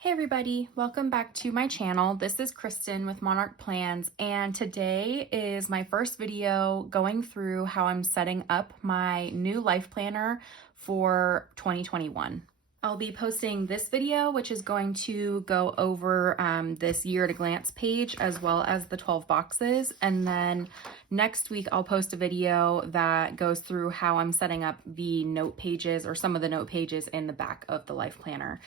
Hey everybody, welcome back to my channel. This is Kristen with Monarch Plans, and today is my first video going through how I'm setting up my new life planner for 2021. I'll be posting this video, which is going to go over this year at a glance page as well as the 12 boxes. And then next week, I'll post a video that goes through how I'm setting up the note pages or some of the note pages in the back of the life planner.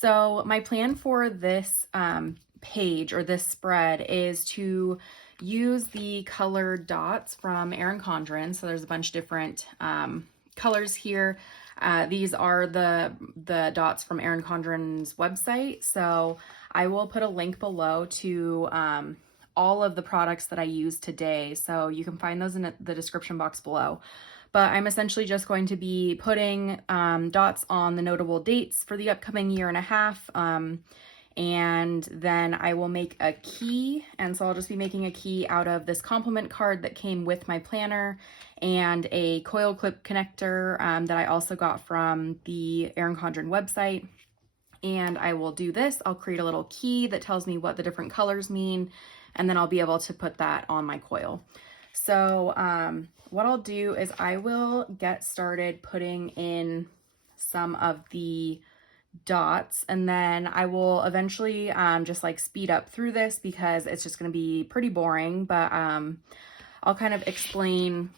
So my plan for this page or this spread is to use the colored dots from Erin Condren. So there's a bunch of different colors here. These are the dots from Erin Condren's website. So I will put a link below to all of the products that I use today. So you can find those in the description box below. But I'm essentially just going to be putting dots on the notable dates for the upcoming year and a half. And then I will make a key. And so I'll just be making a key out of this compliment card that came with my planner and a coil clip connector that I also got from the Erin Condren website. And I will do this. I'll create a little key that tells me what the different colors mean. And then I'll be able to put that on my coil. So what I'll do is I will get started putting in some of the dots, and then I will eventually just like speed up through this because it's just going to be pretty boring, but I'll kind of explain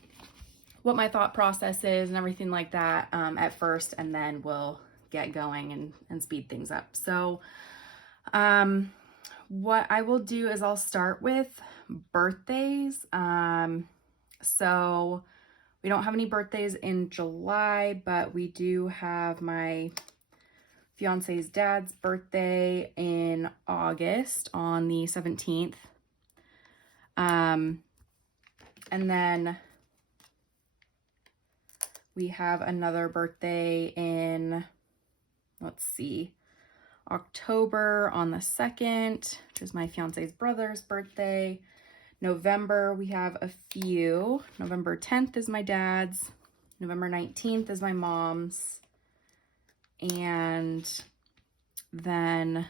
what my thought process is and everything like that at first, and then we'll get going and speed things up. So what I will do is I'll start with birthdays. So we don't have any birthdays in July, but we do have my fiance's dad's birthday in August on the 17th. And then we have another birthday in, let's see, October on the 2nd, which is my fiance's brother's birthday. November, we have a few. November 10th is my dad's. November 19th is my mom's. And then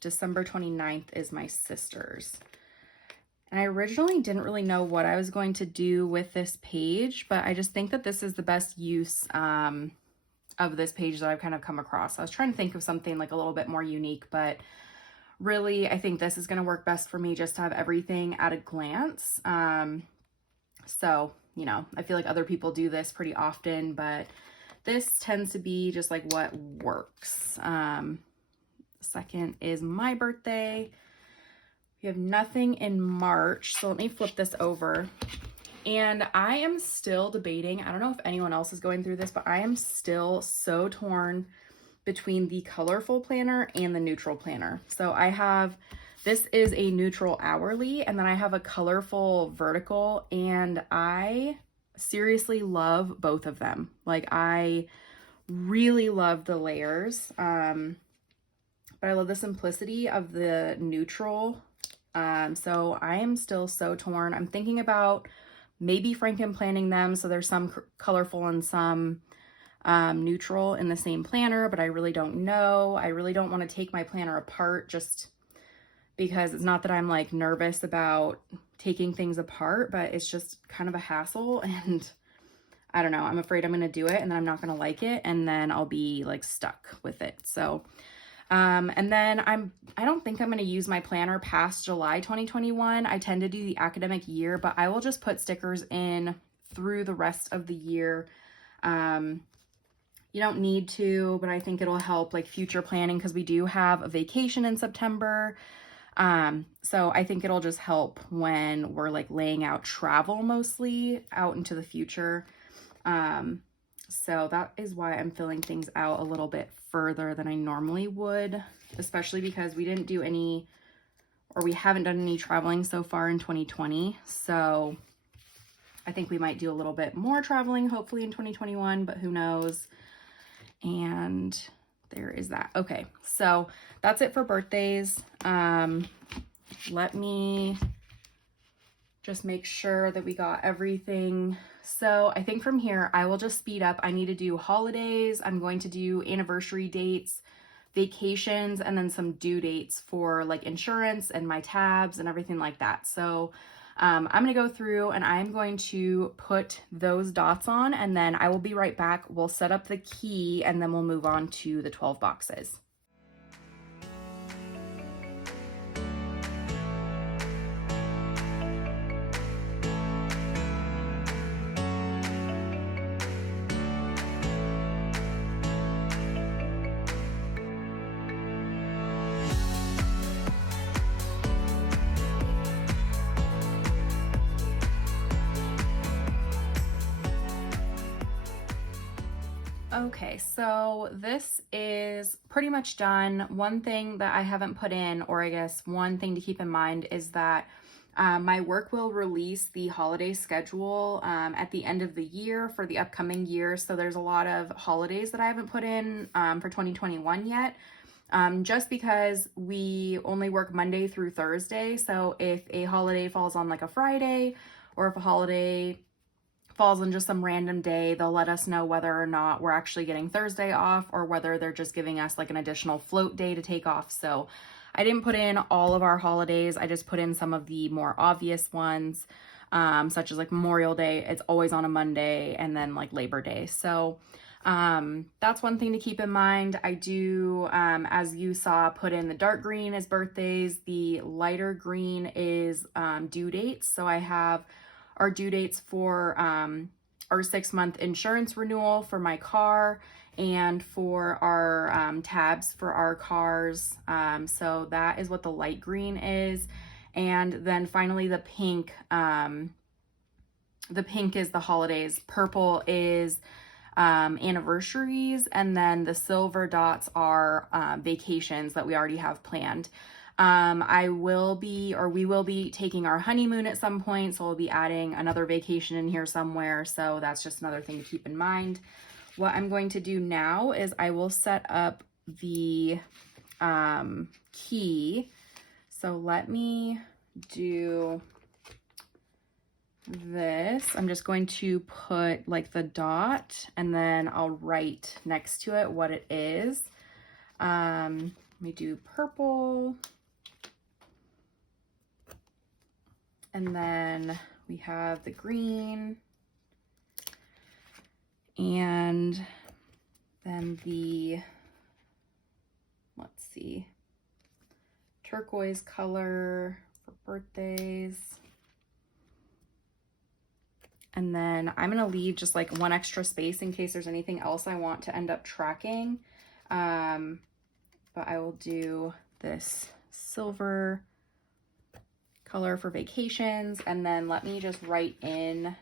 December 29th is my sister's. And I originally didn't really know what I was going to do with this page, but I just think that this is the best use of this page that I've kind of come across. I was trying to think of something like a little bit more unique, but really I think this is going to work best for me just to have everything at a glance. So, you know, I feel like other people do this pretty often, but this tends to be just like what works. Second is my birthday. We have nothing in March, so let me flip this over. And I am still debating, I don't know if anyone else is going through this, but I am still so torn between the colorful planner and the neutral planner. So I have, this is a neutral hourly, and then I have a colorful vertical, and I seriously love both of them. Like, I really love the layers, but I love the simplicity of the neutral. So I am still so torn. I'm thinking about maybe Franken planning them, so there's some colorful and some neutral in the same planner, but I really don't know. I really don't want to take my planner apart just because it's not that I'm like nervous about taking things apart, but it's just kind of a hassle, and I don't know. I'm afraid I'm going to do it and then I'm not going to like it, and then I'll be like stuck with it. So and then I don't think I'm going to use my planner past July 2021. I tend to do the academic year, but I will just put stickers in through the rest of the year. You don't need to, but I think it'll help like future planning because we do have a vacation in September. So I think it'll just help when we're like laying out travel mostly out into the future. So that is why I'm filling things out a little bit further than I normally would, especially because we didn't do any, or we haven't done any traveling so far in 2020. So I think we might do a little bit more traveling hopefully in 2021, but who knows. And there is that. Okay, so that's it for birthdays. Let me just make sure that we got everything. So I think from here, I will just speed up. I need to do holidays. I'm going to do anniversary dates, vacations, and then some due dates for like insurance and my tabs and everything like that. So I'm going to go through and I'm going to put those dots on, and then I will be right back. We'll set up the key and then we'll move on to the 12 boxes. Okay, so this is pretty much done. One thing that I haven't put in, or I guess one thing to keep in mind, is that my work will release the holiday schedule at the end of the year for the upcoming year. So there's a lot of holidays that I haven't put in for 2021 yet. Just because we only work Monday through Thursday. So if a holiday falls on like a Friday, or if a holiday falls on just some random day, they'll let us know whether or not we're actually getting Thursday off, or whether they're just giving us like an additional float day to take off. So I didn't put in all of our holidays. I just put in some of the more obvious ones, such as like Memorial Day. It's always on a Monday, and then like Labor Day. So that's one thing to keep in mind. I do, as you saw, put in the dark green is birthdays. The lighter green is due dates. So I have our due dates for our 6-month insurance renewal for my car, and for our tabs for our cars. So that is what the light green is. And then finally the pink is the holidays. Purple is anniversaries, and then the silver dots are vacations that we already have planned. We will be taking our honeymoon at some point, so we'll be adding another vacation in here somewhere. So that's just another thing to keep in mind. What I'm going to do now is I will set up the key. So let me do this. I'm just going to put like the dot, and then I'll write next to it what it is. Let me do purple. And then we have the green, and then the, let's see, turquoise color for birthdays. And then I'm gonna leave just like one extra space in case there's anything else I want to end up tracking. But I will do this silver color for vacations, and then let me just write in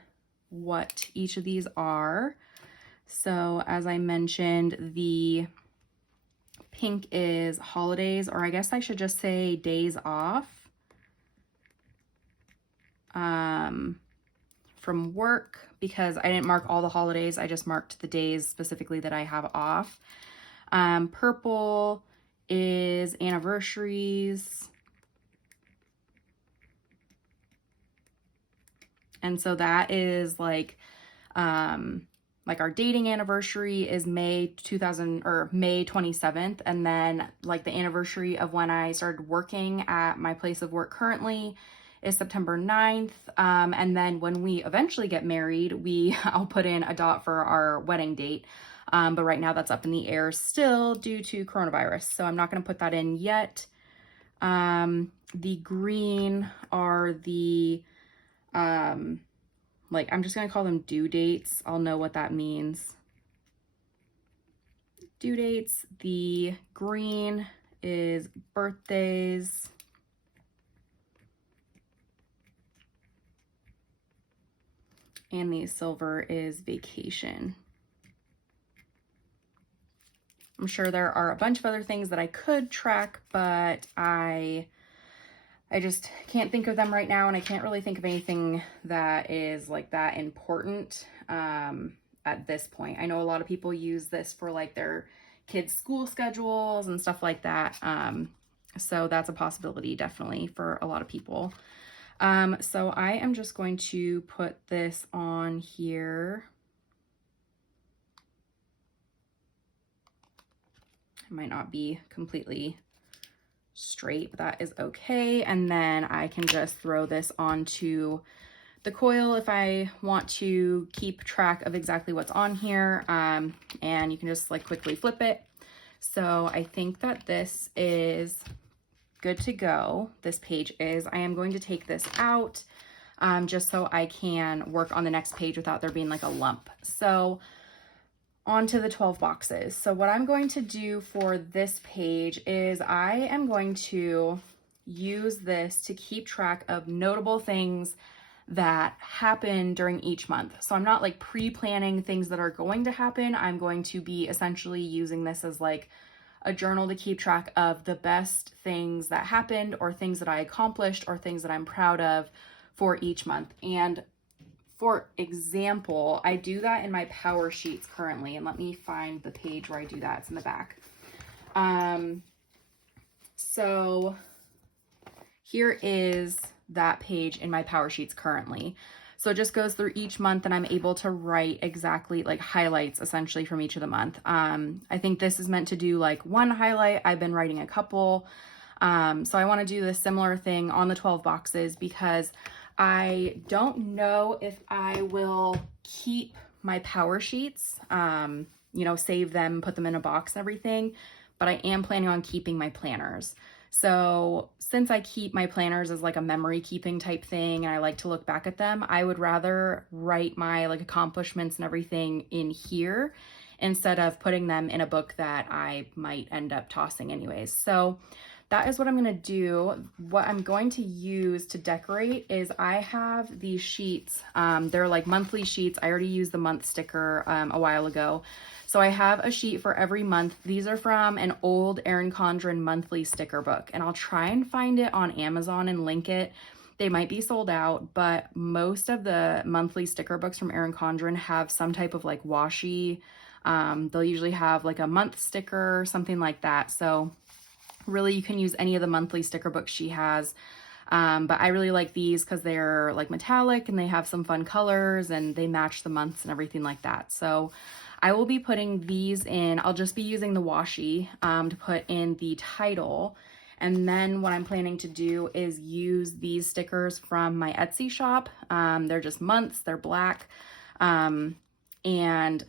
what each of these are. So as I mentioned, the pink is holidays, or I guess I should just say days off from work, because I didn't mark all the holidays. I just marked the days specifically that I have off. Purple is anniversaries. And so that is like our dating anniversary is May 27th. And then like the anniversary of when I started working at my place of work currently is September 9th. And then when we eventually get married, I'll put in a dot for our wedding date. But right now that's up in the air still due to coronavirus. So I'm not going to put that in yet. The green are the, I'm just going to call them due dates. I'll know what that means. Due dates. The green is birthdays. And the silver is vacation. I'm sure there are a bunch of other things that I could track, but I just can't think of them right now, and I can't really think of anything that is like that important at this point. I know a lot of people use this for like their kids' school schedules and stuff like that. So that's a possibility definitely for a lot of people. So I am just going to put this on here. It might not be completely straight, but that is okay. And then I can just throw this onto the coil if I want to keep track of exactly what's on here. And you can just like quickly flip it. So I think that this is good to go. This page is. I am going to take this out just so I can work on the next page without there being like a lump. So onto the 12 boxes. So what I'm going to do for this page is I am going to use this to keep track of notable things that happen during each month. So I'm not like pre-planning things that are going to happen. I'm going to be essentially using this as like a journal to keep track of the best things that happened or things that I accomplished or things that I'm proud of for each month. And for example, I do that in my power sheets currently. And let me find the page where I do that. It's in the back. So here is that page in my power sheets currently. So it just goes through each month and I'm able to write exactly like highlights essentially from each of the month. I think this is meant to do like one highlight. I've been writing a couple. So I want to do this similar thing on the 12 boxes because I don't know if I will keep my power sheets, you know, save them, put them in a box and everything, but I am planning on keeping my planners. So since I keep my planners as like a memory keeping type thing and I like to look back at them, I would rather write my like accomplishments and everything in here instead of putting them in a book that I might end up tossing anyways. So that is what I'm gonna do. What I'm going to use to decorate is I have these sheets. They're like monthly sheets. I already used the month sticker a while ago. So I have a sheet for every month. These are from an old Erin Condren monthly sticker book, and I'll try and find it on Amazon and link it. They might be sold out, but most of the monthly sticker books from Erin Condren have some type of like washi. They'll usually have like a month sticker, something like that. So really you can use any of the monthly sticker books she has. But I really like these because they're like metallic and they have some fun colors and they match the months and everything like that. So I will be putting these in. I'll just be using the washi to put in the title. And then what I'm planning to do is use these stickers from my Etsy shop. They're just months, they're black, and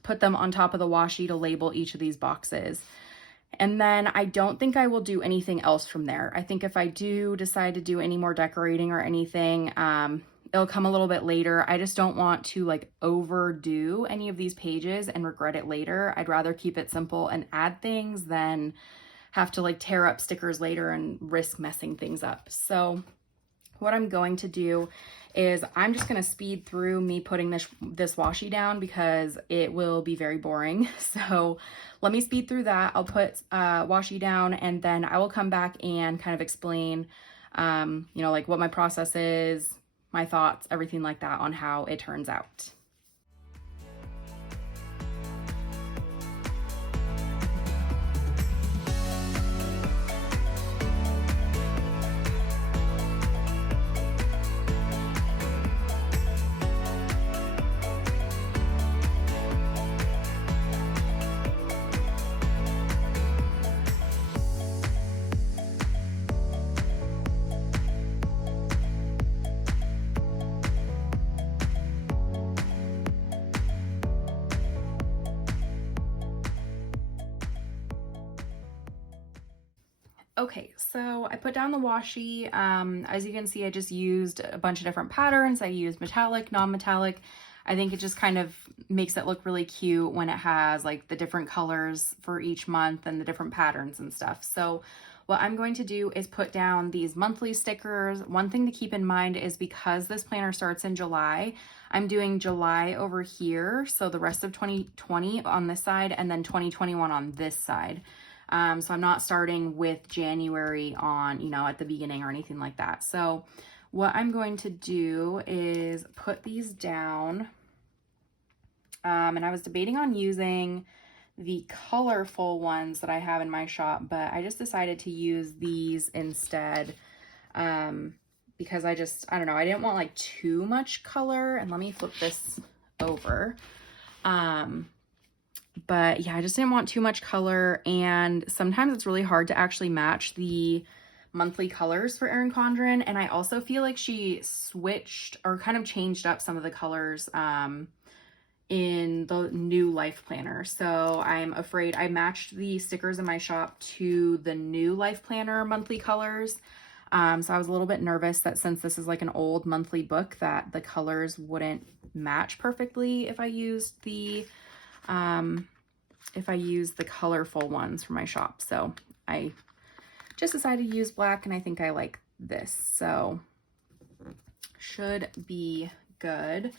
put them on top of the washi to label each of these boxes. And then I don't think I will do anything else from there. I think if I do decide to do any more decorating or anything, it'll come a little bit later. I just don't want to like overdo any of these pages and regret it later. I'd rather keep it simple and add things than have to like tear up stickers later and risk messing things up. So what I'm going to do is I'm just going to speed through me putting this washi down because it will be very boring. So let me speed through that. I'll put washi down and then I will come back and kind of explain, you know, like what my process is, my thoughts, everything like that on how it turns out. Okay, so I put down the washi. As you can see, I just used a bunch of different patterns. I used metallic, non-metallic. I think it just kind of makes it look really cute when it has like the different colors for each month and the different patterns and stuff. So what I'm going to do is put down these monthly stickers. One thing to keep in mind is because this planner starts in July, I'm doing July over here. So the rest of 2020 on this side and then 2021 on this side. So I'm not starting with January on, you know, at the beginning or anything like that. So what I'm going to do is put these down. And I was debating on using the colorful ones that I have in my shop, but I just decided to use these instead. Because I don't know, I didn't want like too much color. And let me flip this over. But yeah, I just didn't want too much color, and sometimes it's really hard to actually match the monthly colors for Erin Condren. And I also feel like she switched or kind of changed up some of the colors in the new Life Planner. So I'm afraid I matched the stickers in my shop to the new Life Planner monthly colors. So I was a little bit nervous that since this is like an old monthly book, that the colors wouldn't match perfectly if I used the colorful ones from my shop. So I just decided to use black, and I think I like this, so should be good.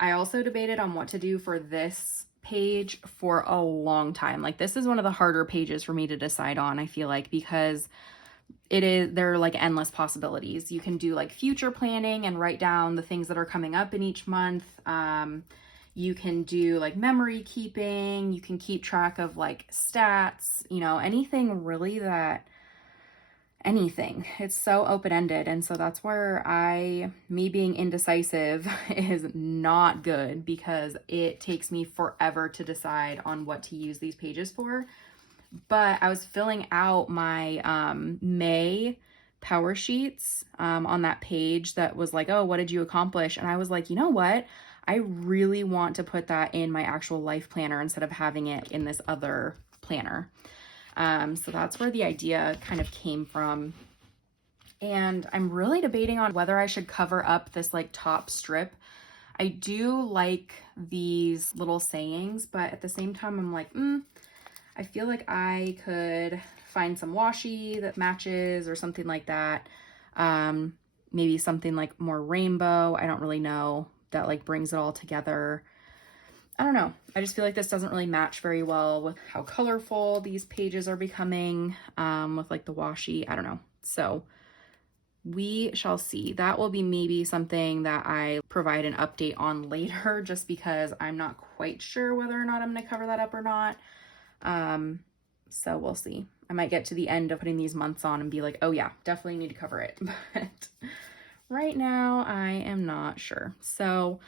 I also debated on what to do for this page for a long time. Like, this is one of the harder pages for me to decide on, I feel like, because there are like endless possibilities. You can do like future planning and write down the things that are coming up in each month. You can do like memory keeping. You can keep track of like stats, anything really anything. It's so open-ended. And so that's where me being indecisive is not good, because it takes me forever to decide on what to use these pages for. But I was filling out my May power sheets on that page that was like, oh, what did you accomplish? And I was like, you know what? I really want to put that in my actual life planner instead of having it in this other planner. So that's where the idea kind of came from. And I'm really debating on whether I should cover up this like top strip. I do like these little sayings, but at the same time, I'm like, I feel like I could find some washi that matches or something like that. Maybe something like more rainbow. I don't really know, that like brings it all together. I don't know. I just feel like this doesn't really match very well with how colorful these pages are becoming with like the washi. I don't know. So we shall see. That will be maybe something that I provide an update on later, just because I'm not quite sure whether or not I'm going to cover that up or not. So we'll see. I might get to the end of putting these months on and be like, oh yeah, definitely need to cover it. But right now I am not sure. So,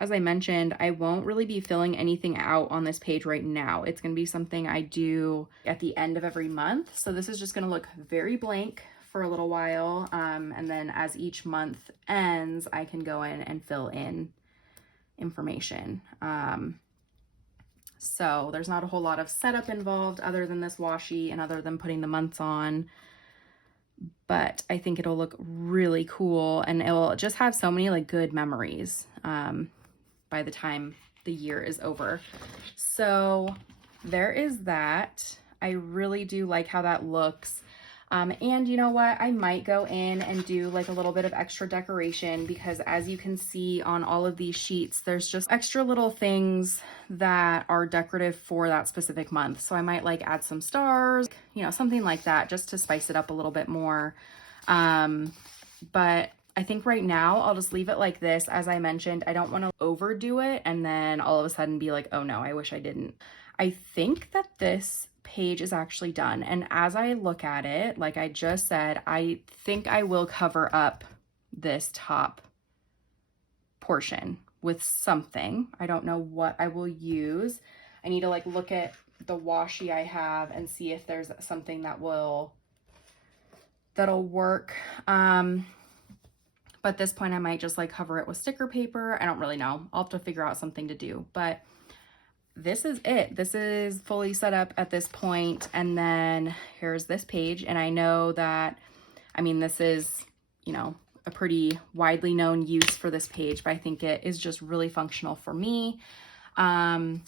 as I mentioned, I won't really be filling anything out on this page right now. It's going to be something I do at the end of every month. So this is just going to look very blank for a little while. And then as each month ends, I can go in and fill in information. So there's not a whole lot of setup involved other than this washi and other than putting the months on. But I think it'll look really cool, and it'll just have so many like good memories by the time the year is over. So there is that. I really do like how that looks. And you know what? I might go in and do like a little bit of extra decoration, because as you can see on all of these sheets, there's just extra little things that are decorative for that specific month. So I might like add some stars, something like that, just to spice it up a little bit more. But I think right now I'll just leave it like this. As I mentioned, I don't want to overdo it and then all of a sudden be like, oh no, I wish I didn't. I think that this page is actually done. And as I look at it, like I just said, I think I will cover up this top portion with something. I don't know what I will use. I need to like look at the washi I have and see if there's something that'll work. But at this point I might just like cover it with sticker paper. I don't really know. I'll have to figure out something to do, but this is it. This is fully set up at this point. And then here's this page. And I know that, this is, a pretty widely known use for this page, but I think it is just really functional for me. And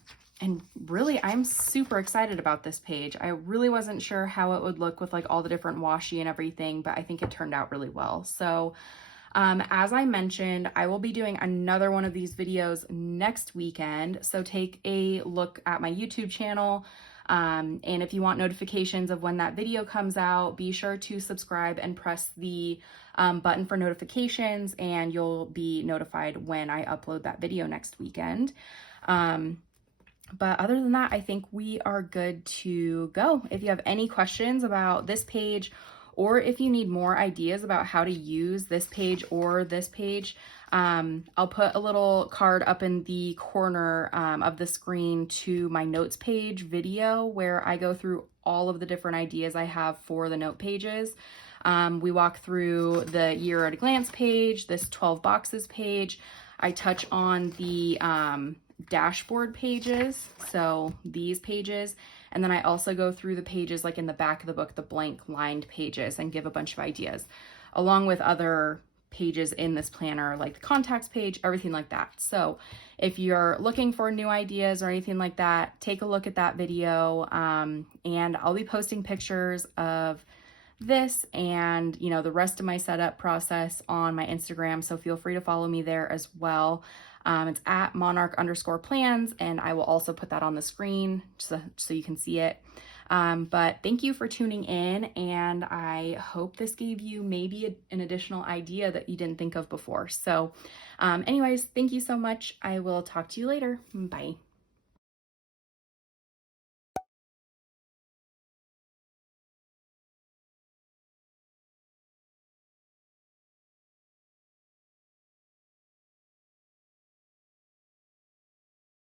really, I'm super excited about this page. I really wasn't sure how it would look with like all the different washi and everything, but I think it turned out really well. So as I mentioned, I will be doing another one of these videos next weekend. So take a look at my YouTube channel. And if you want notifications of when that video comes out, be sure to subscribe and press the button for notifications, and you'll be notified when I upload that video next weekend. But other than that, I think we are good to go. If you have any questions about this page or if you need more ideas about how to use this page or this page, I'll put a little card up in the corner of the screen to my notes page video where I go through all of the different ideas I have for the note pages. We walk through the year at a glance page, this 12 boxes page. I touch on the dashboard pages, so these pages, and then I also go through the pages like in the back of the book, the blank lined pages, and give a bunch of ideas, along with other pages in this planner like the contacts page, everything like that. So if you're looking for new ideas or anything like that, take a look at that video, and I'll be posting pictures of this and the rest of my setup process on my Instagram, so feel free to follow me there as well. It's at monarch_plans, and I will also put that on the screen so you can see it. But thank you for tuning in, and I hope this gave you maybe an additional idea that you didn't think of before. So anyways, thank you so much. I will talk to you later. Bye.